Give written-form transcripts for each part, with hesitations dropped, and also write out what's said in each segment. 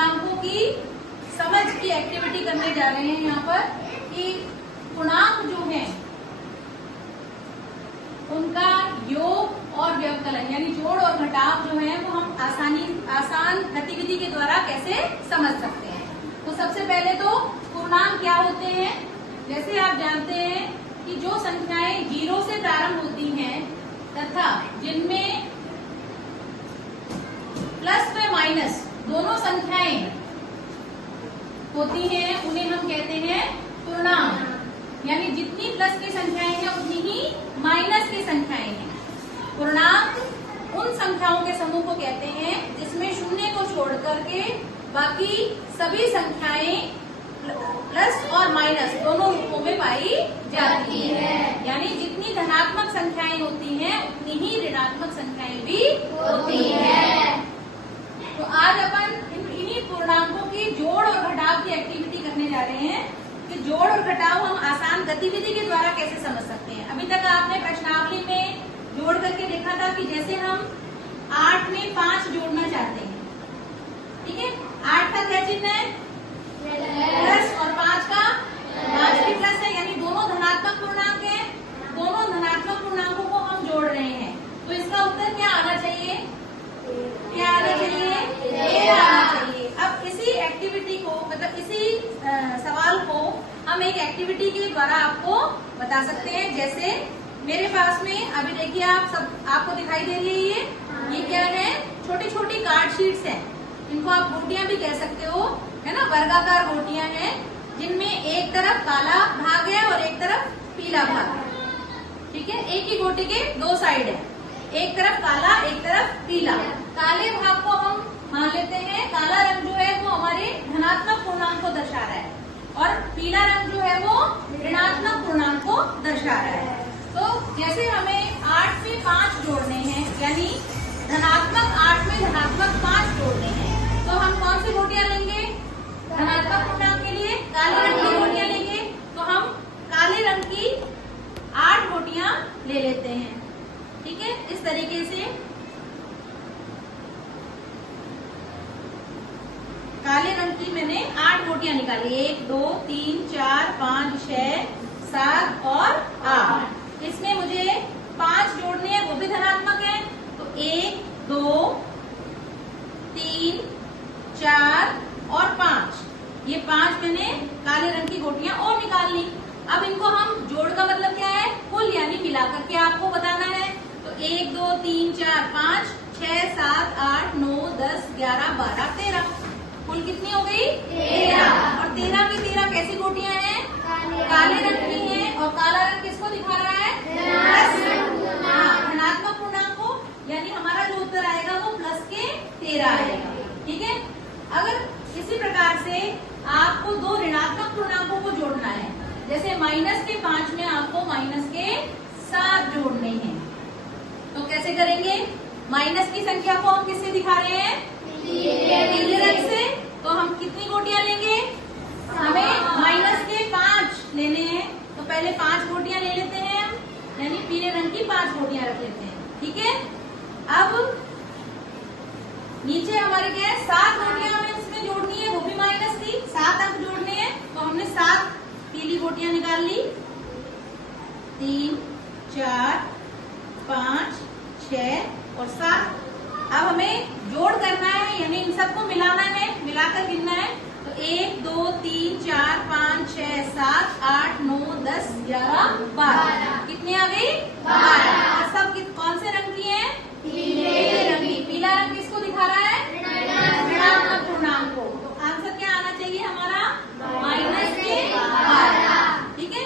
पूर्णांकों की समझ की एक्टिविटी करने जा रहे हैं यहाँ पर कि पूर्णांक जो हैं उनका योग और व्यवकलन यानी जोड़ और घटाव जो है वो हम आसान गतिविधि के द्वारा कैसे समझ सकते हैं। तो सबसे पहले तो पूर्णांक क्या होते हैं। जैसे आप जानते हैं कि जो संख्याएं 0 से प्रारंभ होती हैं तथा जिनमें प्लस व माइनस दोनों संख्याएं होती हैं उन्हें हम कहते हैं पूर्णांक। यानी जितनी प्लस की संख्याएं हैं उतनी ही माइनस की संख्याएं हैं। पूर्णांक उन संख्याओं के समूह को कहते हैं जिसमें शून्य को छोड़ करके बाकी सभी संख्याएं प्लस और माइनस दोनों रूपों में पाई जाती है। यानी जितनी धनात्मक संख्याएं होती हैं उतनी ही ऋणात्मक संख्याएं भी होती हैं। तो आज अपन इन्हीं पूर्णांकों की जोड़ और घटाव की एक्टिविटी करने जा रहे हैं कि जोड़ और घटाव हम आसान गतिविधि के द्वारा कैसे समझ सकते हैं। अभी तक आपने प्रश्नावली में जोड़ करके देखा था कि जैसे हम 8 में 5 जोड़ना चाहते हैं, ठीक है। 8 का क्या चिन्ह है? प्लस, और 5 का 5 भी प्लस है, यानी दोनों धनात्मक पूर्णांक हैं। दोनों धनात्मक पूर्णांकों को हम जोड़ रहे हैं, तो इसका उत्तर क्या आना चाहिए? क्या आना चाहिए? ए आना चाहिए। अब इसी एक्टिविटी को मतलब इसी सवाल को हम एक एक्टिविटी के द्वारा आपको बता सकते हैं। जैसे मेरे पास में अभी देखिए आपको दिखाई दे रही है ये क्या है? छोटी छोटी कार्ड शीट्स हैं। इनको आप गोटियां भी कह सकते हो, है ना। वर्गाकार गोटियां हैं जिनमें एक तरफ काला भाग है और एक तरफ पीला भाग है, ठीक है। एक ही गोटी के 2 साइड है, एक तरफ काला एक तरफ पीला। काले भाग को हम मान लेते हैं, काला रंग जो है वो हमारे धनात्मक पूर्णांक को दर्शा रहा है और पीला रंग जो है वो ऋणात्मक पूर्णांक को दर्शा रहा है। तो जैसे हमें 8 में 5 जोड़ने हैं, यानी धनात्मक 8 में धनात्मक 5 जोड़ने हैं, तो हम कौन सी गोटियां लेंगे? धनात्मक पूर्णांक के लिए काले रंग की गोटियां लेंगे। तो हम काले रंग की 8 गोटियां ले लेते हैं, ठीक है। इस तरीके से काले रंग की मैंने 8 गोटियां निकाली। 1 2 3 4 5 6 7 और 8। इसमें मुझे 5 जोड़ने हैं, वो भी धनात्मक है। तो 1 2 3 4 और 5, ये 5 मैंने काले रंग की गोटियां और निकाल ली। अब इनको हम जोड़ का मतलब क्या है? कुल, यानी मिलाकर के आपको बताना है। तो 1 2 3 4 5 6 7 8 9 10 11 12 13, कुल कितनी हो गई? 13। और 13 में 13 कैसी गोटियां हैं? काले रंग की हैं। और काला रंग किसको दिखा रहा है? प्लस, हाँ, धनात्मक पूर्णांक को। यानी हमारा जो उत्तर आएगा वो प्लस के 13 आएगा, ठीक है। अगर इसी प्रकार से आपको 2 ऋणात्मक पूर्णांकों को जोड़ना है, जैसे माइनस के 5 में आपको माइनस के 7 जोड़ने हैं, तो कैसे करेंगे? माइनस की संख्या को हम किससे दिखा रहे हैं? पीले रंग से। तो हम कितनी गोटियां लेंगे? हमें माइनस के 5 लेने हैं, तो पहले 5 गोटियां ले लेते हैं हम, यानी पीले रंग की 5 गोटियां रख लेते हैं, ठीक है। अब नीचे हमारे क्या है? 7 गोटियां हमें इसमें जोड़नी है, वो भी माइनस थी, 7 अंक जोड़ने हैं। तो हमने 7 पीली गोटियां निकाल ली। 3 4 5 6 और 7। अब हमें जोड़ करना है, यानी इन सबको मिलाना है, मिलाकर गिनना है। तो 1 2 3 4 5 6 7 8 9 10 11 12, कितनी आ गई? 12। और सब कौन से रंग की है? पीले रंग की। पीला रंग किसको दिखा रहा है? ऋणात्मक पूर्णांक को। तो आंसर क्या आना चाहिए हमारा? माइनस के 12, ठीक है।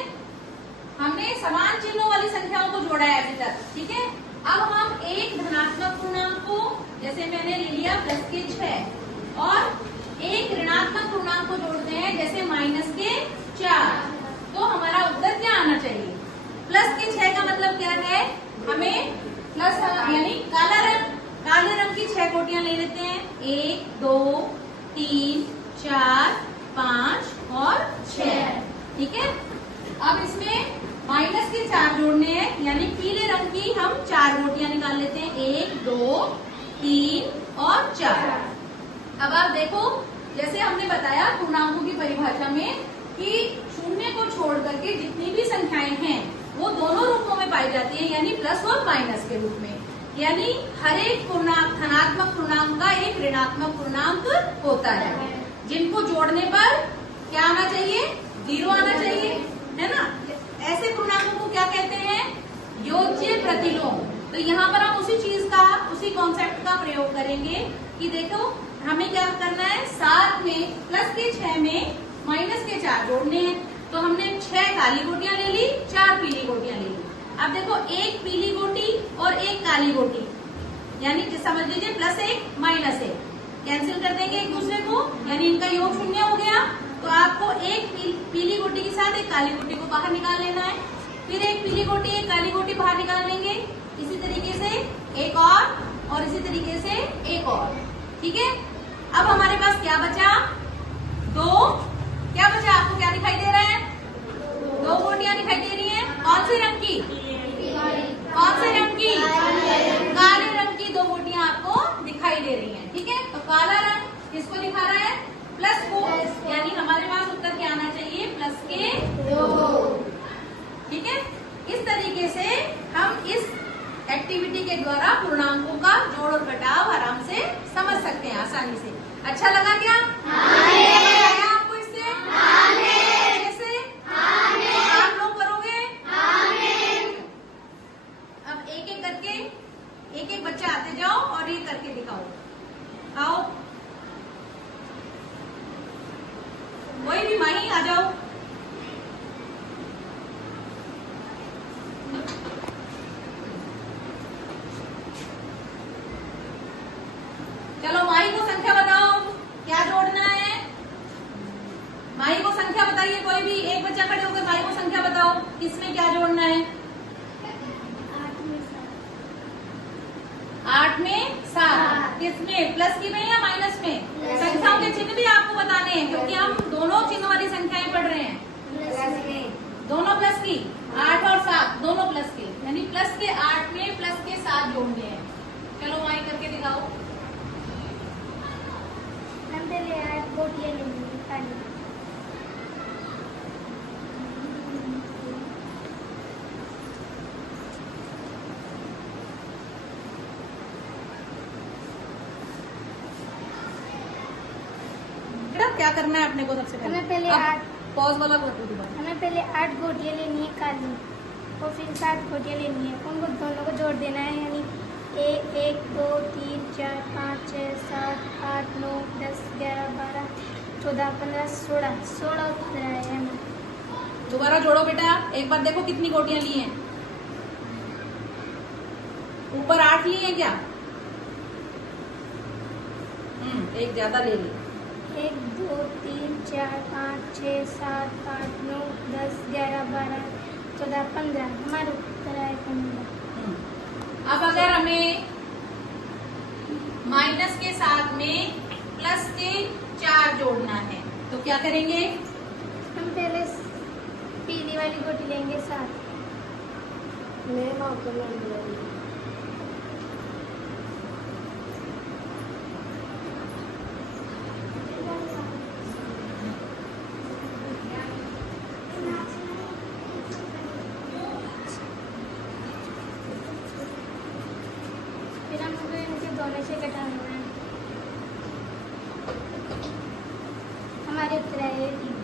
हमने समान चिन्हों वाली संख्याओं को जोड़ा है अभी तक, ठीक है। अब हम एक धनात्मक पूर्णांक को, जैसे मैंने ले लिया प्लस के 6, और एक ऋणात्मक पूर्णांक को जोड़ते हैं, जैसे माइनस के 4, तो हमारा उत्तर क्या आना चाहिए? प्लस के 6 का मतलब क्या है? हमें प्लस यानी काले रंग की 6 गोटियां ले लेते हैं। 1 2 3 4 5 और 6, ठीक है। अब इसमें माइनस के 4 जोड़ने हैं, यानी पीले रंग की हम 4 गोटियां निकाल लेते हैं। 1 2 3 और 4। अब आप देखो जैसे हमने बताया पूर्णांकों की परिभाषा में कि शून्य को छोड़ करके जितनी भी संख्याएं हैं वो दोनों रूपों में पाई जाती है, यानी प्लस और माइनस के रूप में। यानी हर एक पूर्णांक धनात्मक पूर्णांक का एक ऋणात्मक पूर्णांक होता है, जिनको जोड़ने पर क्या आना चाहिए, 0 आना चाहिए, है ना। ऐसे पूर्णांकों को क्या कहते हैं, योज्य प्रतिलोम। तो यहाँ पर हम उसी चीज का, उसी कॉन्सेप्ट का प्रयोग करेंगे कि देखो हमें क्या करना है, 7 में प्लस के 6 में माइनस के 4 जोड़ने हैं। तो हमने 6 काली गोटियां ले ली, 4 पीली गोटियां ले ली। अब देखो एक पीली गोटी और एक काली गोटी, यानी समझ लीजिए +1 -1 कैंसिल कर देंगे एक दूसरे को, यानी इनका योग 0 हो गया। तो आपको एक पीली गोटी के साथ एक काली गोटी को बाहर निकाल लेना है, फिर एक पीली गोटी एक काली गोटी बाहर निकाल लेंगे, इसी तरीके से एक और इसी तरीके से एक और। ठीक है, अब हमारे पास क्या बचा, 2। क्या बचा, आपको क्या दिखाई दे रहा है, 2 गोटियां दिखाई दे रही हैं। कौन से रंग की, कौन से रंग की, काले रंग की 2 गोटियां आपको दिखाई दे रही हैं। ठीक है, तो काला रंग किसको दिखा रहा है, प्लस को, यानी हमारे पास उत्तर क्या आना चाहिए, प्लस के 2। ठीक है, इस तरीके से हम इस एक्टिविटी के द्वारा पूर्णांकों का जोड़ और घटाव आराम से समझ सकते हैं, आसानी से। अच्छा लगा क्या, आपको इससे कैसे आप लोग करोगे। अब एक एक करके एक एक बच्चा आते जाओ और ये करके दिखाओ। आओ, कोई भी माही आ जाओ। चलो माही को संख्या बताओ, क्या जोड़ना है, माही को संख्या बताइए। कोई भी एक बच्चा खड़े होकर माही को संख्या बताओ, किसमें क्या जोड़ना है। 8 में 7, किसमें, प्लस की में या माइनस में। संख्याओं के चिन्ह भी आपको बताने हैं, क्योंकि हम दोनों चिन्ह वाली संख्याएं पढ़ रहे हैं। दोनों प्लस की, 8 और 7 दोनों प्लस के, यानी प्लस के 8 में प्लस के 7 जोड़ने हैं। चलो माही करके दिखाओ। पहले 8 गोटियां लेंगे काली, क्या करना है अपने को सबसे पहले, हमें पहले 8 पॉज वाला कर दो दोबारा। हमें पहले 8 गोटियां लेनी है काली और फिर 7 गोटियां लेनी है, उनको दोनों को जोड़ देना है। यानी 1 2 3 4 5 6 7 8 9 10 11 12 14 15 16 उत्तर आए हैं। दोबारा जोड़ो बेटा, एक बार देखो कितनी गोटियां ली हैं। ऊपर 8 ली हैं क्या, एक ज्यादा ले ली। 1 2 3 4 5 6 7 8 9 10 11 12 14 15 हमारे उत्तर आए 15। अब अगर हमें माइनस के साथ में प्लस के 4 जोड़ना है तो क्या करेंगे, हम पहले पीली वाली गोटी लेंगे 7, फिर हमको इनके दोनों से घटाना है। हमारे उत्तर आए 3।